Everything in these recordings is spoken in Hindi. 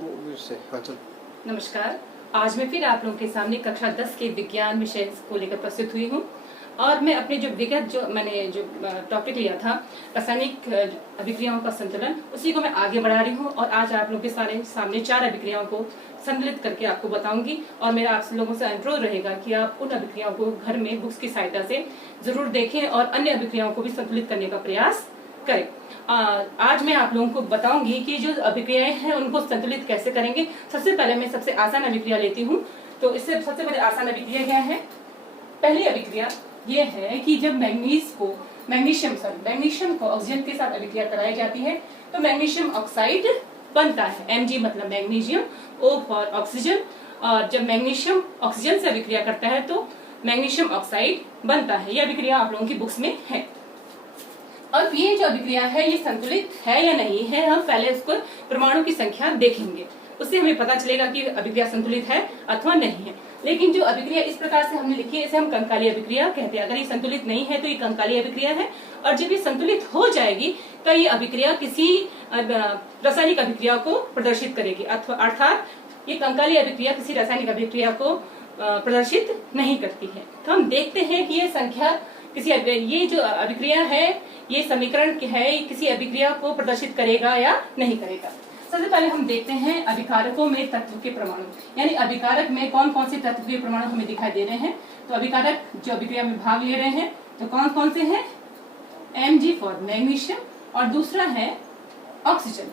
हाँ चल। नमस्कार। आज मैं फिर आप लोगों के सामने कक्षा 10 के विज्ञान विषय को लेकर प्रस्तुत हुई हूँ और मैं अपने मैंने जो टॉपिक लिया था रासायनिक अभिक्रियाओं का संतुलन, उसी को मैं आगे बढ़ा रही हूँ और आज आप लोगों के सामने 4 अभिक्रियाओं को संतुलित करके आपको बताऊंगी। और मेरा आप लोगों से अनुरोध रहेगा कि आप उन अभिक्रियाओं को घर में बुक्स की सहायता से जरूर देखें और अन्य अभिक्रियाओं को भी संतुलित करने का प्रयास करें। आज मैं आप लोगों को बताऊंगी कि जो अभिक्रियाएं हैं उनको संतुलित कैसे करेंगे। सबसे पहले मैं सबसे आसान अभिक्रिया लेती हूँ। तो इससे सबसे पहले आसान अभिक्रिया क्या है? पहली अभिक्रिया ये है कि जब मैग्नीशियम को ऑक्सीजन के साथ अभिक्रिया कराई जाती है तो मैग्नीशियम ऑक्साइड बनता है। Mg मतलब मैग्नीशियम, O फॉर ऑक्सीजन। और जब मैग्नीशियम ऑक्सीजन से अभिक्रिया करता है तो मैग्नीशियम ऑक्साइड बनता है। यह अभिक्रिया आप लोगों की बुक्स में है। अब ये जो अभिक्रिया है ये संतुलित है या नहीं है, हम पहले उसको परमाणु की संख्या देखेंगे, उससे हमें पता चलेगा कि अभिक्रिया संतुलित है अथवा नहीं है। लेकिन जो अभिक्रिया इस प्रकार से हमने लिखी है इसे हम कंकाली अभिक्रिया कहते हैं। अगर ये संतुलित नहीं है तो ये कंकाली अभिक्रिया है, और जब ये संतुलित हो जाएगी तो ये अभिक्रिया किसी रासायनिक अभिक्रिया को प्रदर्शित करेगी, अर्थात ये कंकाली अभिक्रिया किसी रासायनिक अभिक्रिया को प्रदर्शित नहीं करती है। तो हम देखते हैं कि ये संख्या ये जो अभिक्रिया है, ये समीकरण है, किसी अभिक्रिया को प्रदर्शित करेगा या नहीं करेगा। सबसे पहले हम देखते हैं अभिकारकों में तत्व के परमाणु, यानी अभिकारक में कौन कौन से तत्व के परमाणु हमें दिखाई दे रहे हैं। तो अभिकारक जो अभिक्रिया में भाग ले रहे हैं तो कौन कौन से हैं? Mg फॉर मैग्नीशियम और दूसरा है ऑक्सीजन।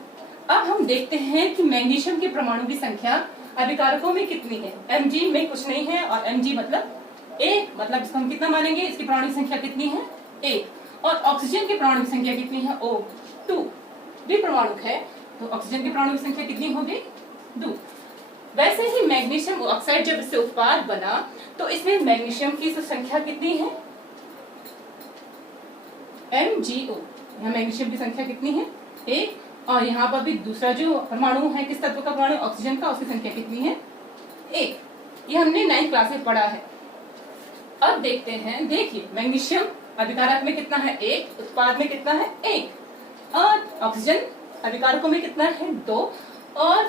अब हम देखते हैं कि मैग्नीशियम के परमाणु की संख्या अभिकारकों में कितनी है। Mg में कुछ नहीं है और Mg मतलब 1, मतलब इसको हम कितना मानेंगे, इसकी परमाणु संख्या कितनी है? 1। और ऑक्सीजन के परमाणु की संख्या कितनी है? O2 भी परमाणु है, तो ऑक्सीजन की परमाणु की संख्या कितनी होगी? 2। वैसे ही मैग्नीशियम ऑक्साइड जब इससे उत्पाद बना तो इसमें मैग्नीशियम की संख्या कितनी है? MgO। यहाँ मैग्नीशियम की संख्या कितनी है? 1। और यहाँ पर भी दूसरा जो परमाणु है किस तत्व का परमाणु? ऑक्सीजन का, उसकी संख्या कितनी है? 1। ये हमने 9th क्लास में पढ़ा है। अब देखते हैं, देखिए मैग्नीशियम अभिकारक में कितना है? 1। उत्पाद में कितना है? 1। और ऑक्सीजन अभिकारकों में कितना है? 2। और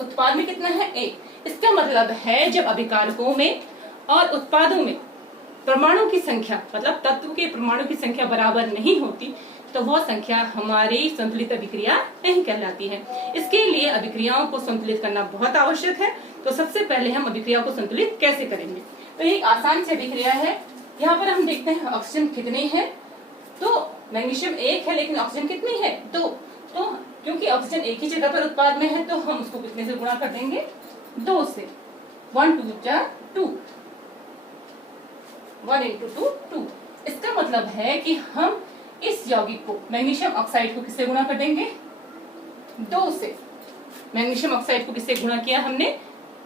उत्पाद में कितना है? 1। इसका मतलब है जब अभिकारकों में और उत्पादों में परमाणु की संख्या, मतलब तत्व के परमाणु की संख्या बराबर नहीं होती तो वह संख्या हमारी संतुलित अभिक्रिया नहीं कहलाती है। इसके लिए अभिक्रियाओं को संतुलित करना बहुत आवश्यक है। तो सबसे पहले हम अभिक्रिया को संतुलित कैसे करेंगे? तो ये आसान सी अभिक्रिया है। यहाँ पर हम देखते हैं ऑक्सीजन कितने हैं, तो मैग्नीशियम 1 है लेकिन ऑक्सीजन कितनी है? 2। तो क्योंकि ऑक्सीजन एक ही जगह पर उत्पाद में है तो हम उसको कितने से गुणा कर देंगे? 2 से। 1 2 2, 1 into 2 2। इसका मतलब है कि हम इस यौगिक को, मैग्नीशियम ऑक्साइड को किससे गुणा कर देंगे? 2 से। मैग्नीशियम ऑक्साइड को किससे गुणा किया हमने?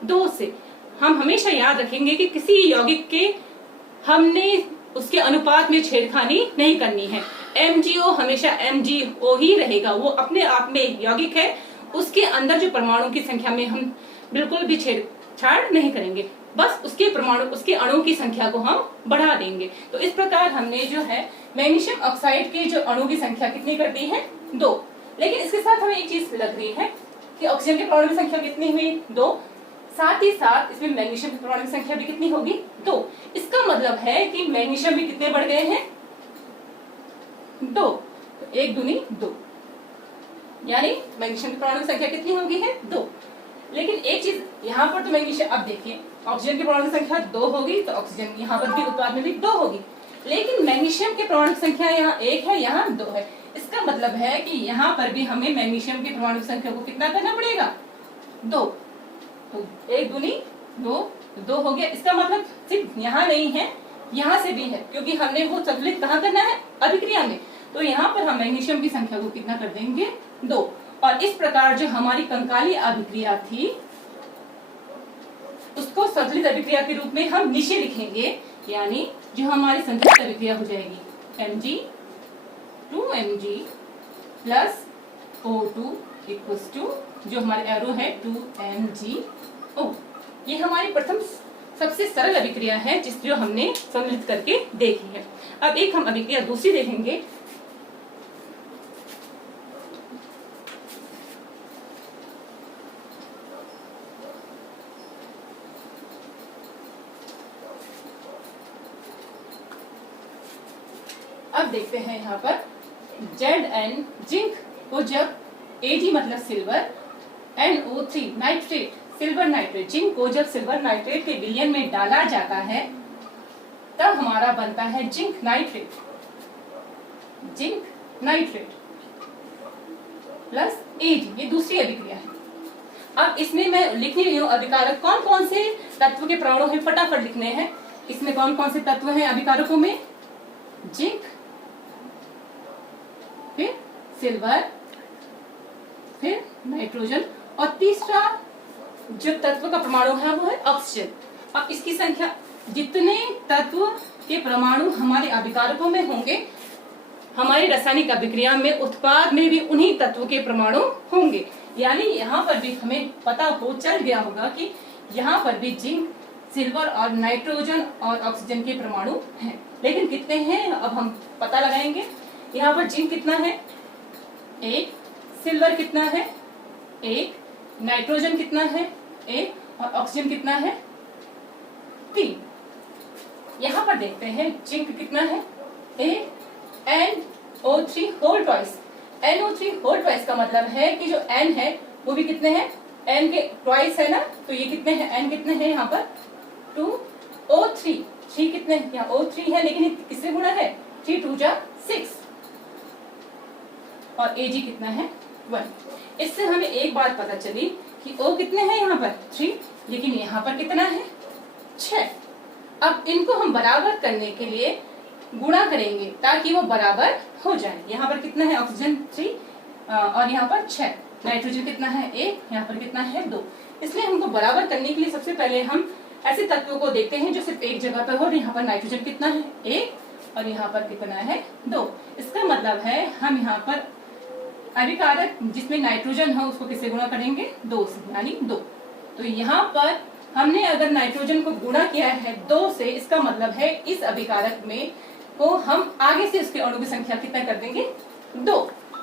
2 से। हम हमेशा याद रखेंगे कि किसी यौगिक के हमने उसके अनुपात में छेड़खानी नहीं करनी है। MgO हमेशा MgO ही रहेगा, वो अपने आप में एक यौगिक है, उसके अंदर जो परमाणु की संख्या में हम बिल्कुल भी छेड़छाड़ नहीं करेंगे, बस उसके परमाणु, उसके अणु की संख्या को हम बढ़ा देंगे। तो इस प्रकार हमने जो है मैग्नीशियम ऑक्साइड के जो अणु की संख्या कितनी कर दी है? 2। लेकिन इसके साथ हमें एक चीज लग रही है कि ऑक्सीजन के परमाणु की संख्या कितनी हुई? 2। साथ ही साथ इसमें मैग्नीशियम के परमाणु की संख्या भी कितनी होगी? 2। इसका मतलब है कि मैग्नीशियम भी कितने बढ़ गए हैं? 2। 1 दूनी 2, यानी मैग्नीशियम के परमाणु की संख्या कितनी होगी है? 2। लेकिन एक चीज यहाँ पर तो मैग्नीशियम, अब देखिए ऑक्सीजन के परमाणु की संख्या 2 होगी तो ऑक्सीजन यहाँ पर भी उत्पाद में भी 2 होगी, लेकिन मैग्नीशियम के परमाणु की संख्या यहाँ 1 है, यहाँ 2 है। इसका मतलब है कि यहाँ पर भी हमें मैग्नीशियम के परमाणु की संख्या को कितना करना पड़ेगा? 2। तो 1 दूनी 2, 2 हो गया। इसका मतलब सिर्फ यहाँ नहीं है, यहाँ से भी है, क्योंकि हमने वो संतुलित कहाँ करना है? अभिक्रिया में। तो यहाँ पर हम मैग्नीशियम की संख्या को कितना कर देंगे? 2। और इस प्रकार जो हमारी कंकाली अभिक्रिया थी उसको संतुलित अभिक्रिया के रूप में हम नीचे लिखेंगे, यानी जो हमारी संतुलित अभिक्रिया हो जाएगी Mg 2Mg plus O2 equals to, जो हमारे एरो है 2MgO। ये हमारी प्रथम सबसे सरल अभिक्रिया है जो हमने सम्मिलित करके देखी है। अब एक हम अभिक्रिया दूसरी देखेंगे। अब देखते हैं यहाँ पर Zn जिंक को जब Ag मतलब silver, NO3 nitrate silver nitrate, zinc को जब सिल्वर नाइट्रेट के विलयन में डाला जाता है तब हमारा बनता है जिंक नाइट्रेट प्लस Ag। ये दूसरी अभिक्रिया है। अब इसमें मैं लिख रही हूँ अभिकारक कौन कौन से तत्व के परमाणु हैं, फटाफट लिखने हैं। इसमें कौन कौन से तत्व हैं अभिकारकों में? जिंक, फिर सिल्वर, फिर नाइट्रोजन, और तीसरा जो तत्व का परमाणु है वो है ऑक्सीजन। अब इसकी संख्या, जितने तत्व के परमाणु हमारे अभिकारकों में होंगे हमारी रासायनिक अभिक्रिया में उत्पाद में भी उन्हीं तत्वों के परमाणु होंगे। यानी यहाँ पर भी हमें पता हो चल गया होगा कि यहाँ पर भी जिंक, सिल्वर और नाइट्रोजन और ऑक्सीजन के परमाणु हैं। लेकिन कितने हैं अब हम पता लगाएंगे। यहाँ पर जिंक कितना है? 1, सिल्वर कितना है? 1, नाइट्रोजन कितना है? 1, और ऑक्सीजन कितना है? 3। यहाँ पर देखते हैं जिंक कितना है? 1, NO3 whole twice. NO3 whole twice का मतलब है कि जो N है वो भी कितने हैं? N के ट्वाइस है ना, तो ये कितने हैं? N कितने हैं यहाँ पर? 2, O3 3 कितने हैं? यहाँ O3 है लेकिन किससे गुणा है? 3 2 जा 6, और Ag कितना है? 1। इससे हमें एक बात पता चली कि O कितने हैं यहाँ पर? 3, लेकिन यहाँ पर कितना है? 6। अब इनको हम बराबर करने के लिए गुणा करेंगे ताकि वो बराबर हो जाए। यहाँ पर कितना है? ऑक्सीजन 3 और यहाँ पर 6। नाइट्रोजन कितना है? 1, यहाँ पर कितना है? 2। इसलिए हमको बराबर करने के लिए सबसे पहले हम ऐसे तत्वों को देखते हैं जो सिर्फ एक जगह पर हो। यहाँ पर नाइट्रोजन कितना है? 1, और यहाँ पर कितना है? 2। इसका मतलब है हम यहाँ पर अभिकारक जिसमें नाइट्रोजन है उसको किससे गुणा करेंगे? 2 से, यानी 2। तो यहाँ पर हमने अगर नाइट्रोजन को गुणा किया है 2 से, इसका मतलब है इस अभिकारक में को हम आगे से उसके अणु की संख्या कितना कर देंगे? 2।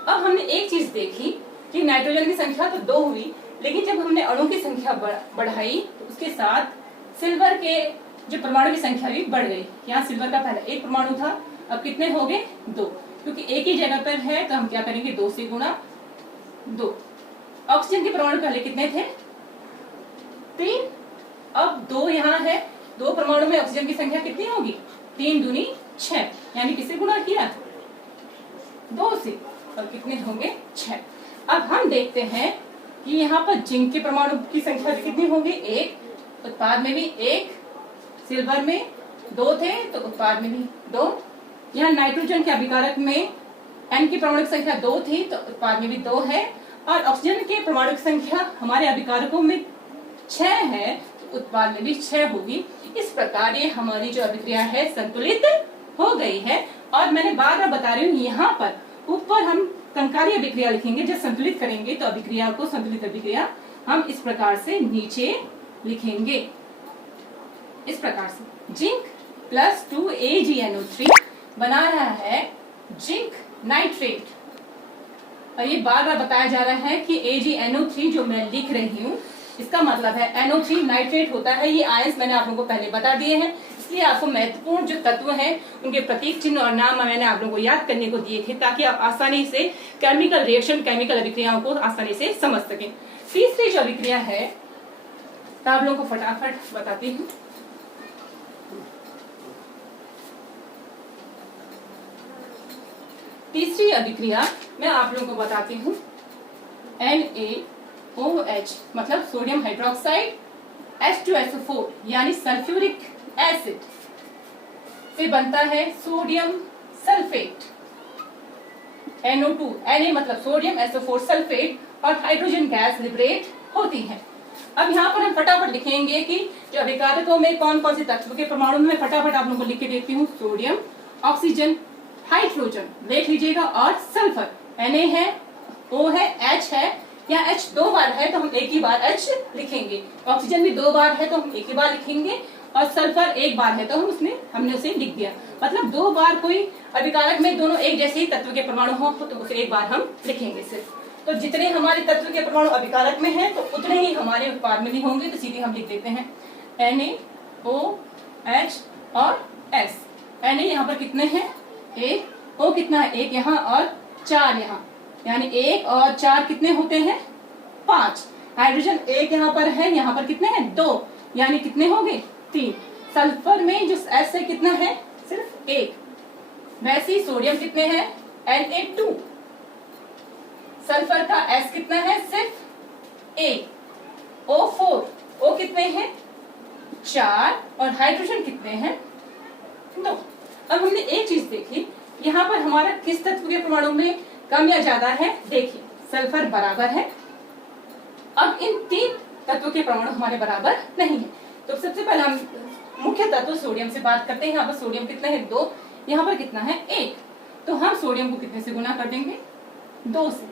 अब हमने एक चीज देखी कि नाइट्रोजन की संख्या तो 2 हुई, लेकिन जब हमने अणु की संख्या बढ़ाई तो उसके साथ सिल्वर के जो परमाणु की संख्या भी बढ़ गई। यहाँ सिल्वर का पहले 1 परमाणु था, अब कितने हो गए? 2, क्योंकि एक ही जगह पर है तो हम क्या करेंगे? 2 से गुणा 2। ऑक्सीजन के परमाणु पहले कितने थे? 3, अब 2 यहाँ है, 2 परमाणु में ऑक्सीजन की संख्या कितनी होगी? 3 दूनी 6, यानी किसे गुणा किया? 2 से, और कितने होंगे? 6। अब हम देखते हैं कि यहाँ पर जिंक के परमाणु की संख्या कितनी होगी? 1, उत्पाद में भी 1, सिल्वर में 2 थे तो उत्पाद में भी 2। यहाँ नाइट्रोजन के अभिकारक में N की परमाणु की संख्या 2 थी तो उत्पाद में भी 2 है, और ऑक्सीजन के परमाणु की संख्या हमारे अभिकारकों में 6 है तो उत्पाद में भी 6 होगी। इस प्रकार ये हमारी जो अभिक्रिया है संतुलित हो गई है। और मैंने बार बार बता रही हूँ, यहाँ पर ऊपर हम कंकारी अभिक्रिया लिखेंगे। जब संतुलित करेंगे तो अभिक्रिया को, संतुलित अभिक्रिया हम इस प्रकार से नीचे लिखेंगे, इस प्रकार से। जिंक प्लस 2 AgNO3 बना रहा है जिंक नाइट्रेट। और ये बार बार बताया जा रहा है कि AgNO3 जो मैं लिख रही हूँ इसका मतलब है NO3 नाइट्रेट होता है। ये आयंस मैंने आप लोगों को पहले बता दिए हैं, इसलिए आपको महत्वपूर्ण जो तत्व हैं उनके प्रतीक चिन्ह और नाम मैंने आप लोगों को याद करने को दिए थे ताकि आप आसानी से केमिकल रिएक्शन, केमिकल अभिक्रियाओं को आसानी से समझ सकें। तीसरी जो अभिक्रिया है तो आप लोगों को फटाफट बताती हूँ। तीसरी अभिक्रिया मैं आप लोगों को बताती हूँ। NaOH मतलब सोडियम हाइड्रोक्साइड H2SO4 यानी सल्फ्यूरिक एसिड से बनता है सोडियम सल्फेट NO2। Na मतलब सोडियम, SO4 सल्फेट, और हाइड्रोजन गैस लिबरेट होती है। अब यहाँ पर हम फटाफट लिखेंगे कि जो अभिकारकों में कौन कौन से तत्व के परमाणु में, फटाफट आप लोगों को लिख के देती हूँ। सोडियम, ऑक्सीजन, हाइड्रोजन देख लीजिएगा, और सल्फर। Na है, O है, H है, या H 2 बार है तो हम एक ही बार H लिखेंगे। ऑक्सीजन भी 2 बार है तो हम एक ही बार लिखेंगे, और सल्फर 1 बार है तो हमने उसे लिख दिया। मतलब 2 बार कोई अभिकारक में दोनों एक जैसे ही तत्व के परमाणु हो तो उसे 1 बार हम लिखेंगे सिर्फ। तो जितने हमारे तत्व के परमाणु अभिकारक में हैं तो उतने ही हमारे उत्पाद में भी होंगे, तो सीधे हम लिख देते हैं NaOH और S। Na यहाँ पर कितने हैं? 1, O कितना है, 1 यहाँ और 4 यहाँ, यानी 1 और 4 कितने होते हैं, 5। हाइड्रोजन 1 यहाँ पर है, यहाँ पर कितने हैं, 2, यानी कितने हो गए, 3। सल्फर में जो S है कितना है, सिर्फ 1। वैसे ही सोडियम कितने हैं, Na2। सल्फर का S कितना है, सिर्फ 1। O4, O कितने हैं, 4, और हाइड्रोजन कितने हैं, 2। अब हमने एक चीज देखी, यहाँ पर हमारा किस तत्व के परमाणु में कम या ज्यादा है। देखिए सल्फर बराबर है, अब इन 3 तत्वों के परमाणु हमारे बराबर नहीं है। तो सबसे पहले हम मुख्य तत्व सोडियम से बात करते हैं। यहाँ पर सोडियम कितना है, 2, यहाँ पर कितना है, 1। तो हम सोडियम को कितने से गुना कर देंगे, 2 से,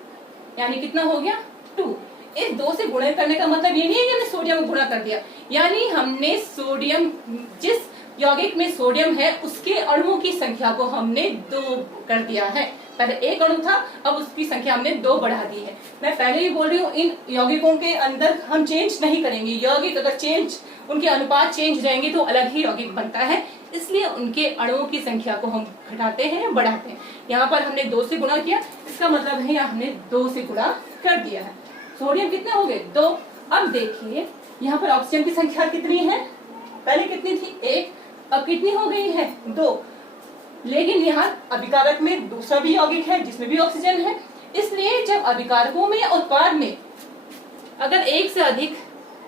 यानी कितना हो गया, 2। इस 2 से गुणा करने का मतलब ये नहीं है कि हमने सोडियम को गुणा कर दिया, यानी हमने सोडियम, जिस यौगिक में सोडियम है उसके अणुओं की संख्या को हमने 2 कर दिया है। पहले 1 अणु था, अब उसकी संख्या हमने 2 बढ़ा दी है। मैं पहले ही बोल रही हूँ, इन यौगिकों के अंदर हम चेंज नहीं करेंगे। यौगिक अगर चेंज, उनके अनुपात चेंज रहेंगे तो अलग ही यौगिक बनता है, इसलिए उनके अणुओं की संख्या को हम घटाते हैं या बढ़ाते हैं। यहाँ पर हमने 2 से गुणा किया, इसका मतलब है यहाँ हमने 2 से गुणा कर दिया है। सोडियम कितने हो गए, 2। अब देखिए यहाँ पर ऑक्सीजन की संख्या कितनी है, पहले कितनी थी, 1, अब कितनी हो गई है, 2। लेकिन यहाँ अभिकारक में दूसरा भी यौगिक है जिसमें भी ऑक्सीजन है, इसलिए जब अभिकारकों में और उत्पाद में अगर एक से अधिक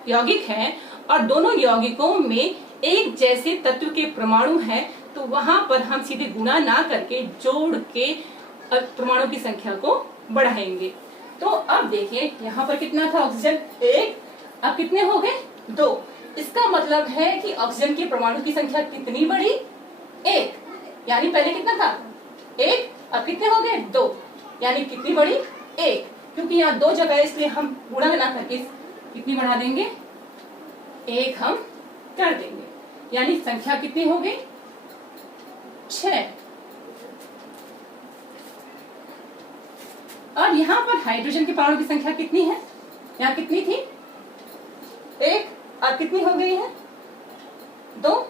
यौगिक हैं और दोनों यौगिकों में एक जैसे तत्व के परमाणु हैं, तो वहां पर हम सीधे गुणा ना करके जोड़ के परमाणु की संख्या को बढ़ाएंगे। तो अब देखिए यहाँ पर कितना था ऑक्सीजन, 1, अब कितने हो गए, 2। इसका मतलब है कि ऑक्सीजन के परमाणु की संख्या कितनी बढ़ी, 1, यानी पहले कितना था, 1, अब कितने हो गए, 2, यानी कितनी बढ़ी, 1। क्योंकि यहाँ 2 जगह है इसलिए हम गुणा ना करके कितनी बढ़ा देंगे, 1 हम कर देंगे, यानी संख्या कितनी हो गई, 6। और यहाँ पर हाइड्रोजन के परमाणु की संख्या कितनी है, यहाँ कितनी थी, 1, अब कितनी हो गई है, 2,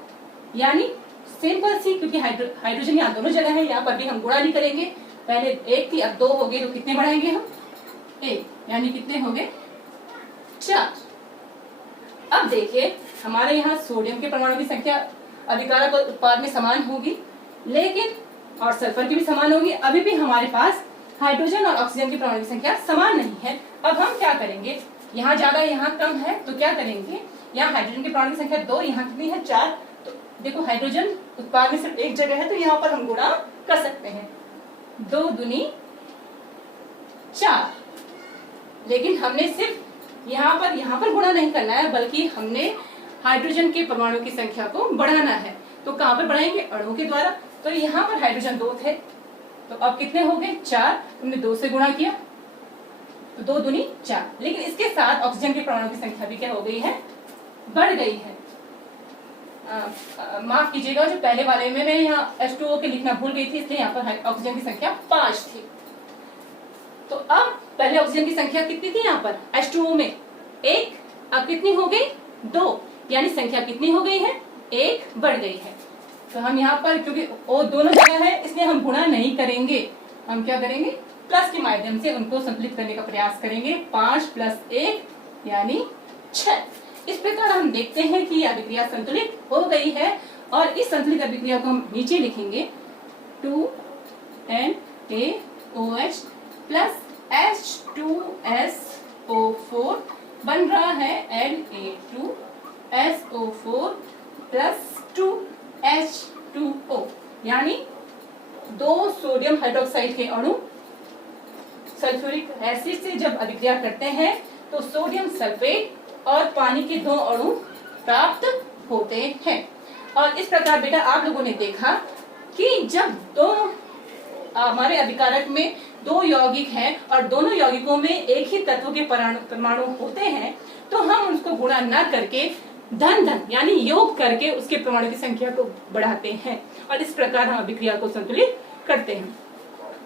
यानी सिंपल सी, क्योंकि हाइड्रोजन यहाँ दोनों जगह है, यहाँ पर भी हम गुणा नहीं करेंगे। पहले 1 थी, अब 2 हो गए, तो कितने बढ़ाएंगे हम, 1, यानी कितने हो गए, 4। अब देखिए हमारे यहाँ सोडियम के परमाणु की संख्या अभिकारक और उत्पाद में समान होगी, लेकिन और सल्फर की भी समान होगी। अभी भी हमारे पास हाइड्रोजन और ऑक्सीजन के परमाणु की संख्या समान नहीं है। अब हम क्या करेंगे, यहाँ ज्यादा यहाँ कम है, तो क्या करेंगे, यहाँ हाइड्रोजन के परमाणु की संख्या 2, यहाँ कितनी है, 4। तो देखो हाइड्रोजन उत्पाद में सिर्फ एक जगह है, तो यहाँ पर हम गुणा कर सकते हैं, 2 दूनी 4। लेकिन हमने सिर्फ यहाँ पर गुणा नहीं करना है, बल्कि हमने हाइड्रोजन के परमाणु की संख्या को बढ़ाना है। तो कहाँ पर बढ़ाएंगे, अणु के द्वारा। तो यहाँ पर हाइड्रोजन 2 थे, तो अब कितने हो गए, 4। हमने 2 से गुणा किया, तो 2 दूनी 4। लेकिन इसके साथ ऑक्सीजन के परमाणु की संख्या भी क्या हो गई है, बढ़ गई है। माफ कीजिएगा, जो पहले वाले में मैं यहाँ H2O के लिखना भूल गई थी, इसलिए यहाँ पर ऑक्सीजन की संख्या 5 थी। तो अब पहले ऑक्सीजन की संख्या कितनी थी यहाँ पर H2O में, 1, अब कितनी हो गई, 2, यानी संख्या कितनी हो गई है, 1 बढ़ गई है। तो हम यहाँ पर, क्योंकि O दोनों जगह है, इसलिए हम गुणा नहीं करेंगे, हम क्या करेंगे, प्लस के माध्यम से उनको संतुलित करने का प्रयास करेंगे। 5 + 1 यानी 6। इस प्रकार हम देखते हैं कि यह अभिक्रिया संतुलित हो गई है, और इस संतुलित अभिक्रिया को हम नीचे लिखेंगे, 2NaOH प्लस H2SO4 बन रहा है Na2SO4 प्लस 2H2O, यानी 2 सोडियम हाइड्रोक्साइड के अणु सल्फ्यूरिक एसिड से जब अभिक्रिया करते हैं तो सोडियम सल्फेट और पानी के 2 अणु प्राप्त होते हैं। और इस प्रकार बेटा आप लोगों ने देखा कि जब हमारे अभिकारक में 2 यौगिक हैं और दोनों यौगिकों में एक ही तत्व के परमाणु होते हैं, तो हम उसको गुणा न करके धन यानी योग करके उसके परमाणु की संख्या को बढ़ाते हैं, और इस प्रकार हम अभिक्रिया को संतुलित करते हैं।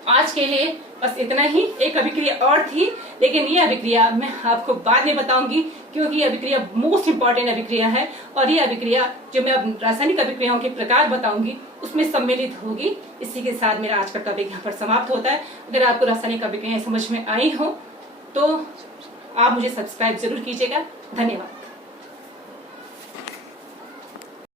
आज के लिए बस इतना ही। एक अभिक्रिया और थी, लेकिन ये अभिक्रिया मैं आपको बाद में बताऊंगी, क्योंकि ये अभिक्रिया मोस्ट इंपॉर्टेंट अभिक्रिया है और ये अभिक्रिया जो मैं अब रासायनिक अभिक्रियाओं के प्रकार बताऊंगी उसमें सम्मिलित होगी। इसी के साथ मेरा आज का टॉपिक यहाँ पर समाप्त होता है। अगर आपको रासायनिक अभिक्रियाएं समझ में आई हो तो आप मुझे सब्सक्राइब जरूर कीजिएगा। धन्यवाद।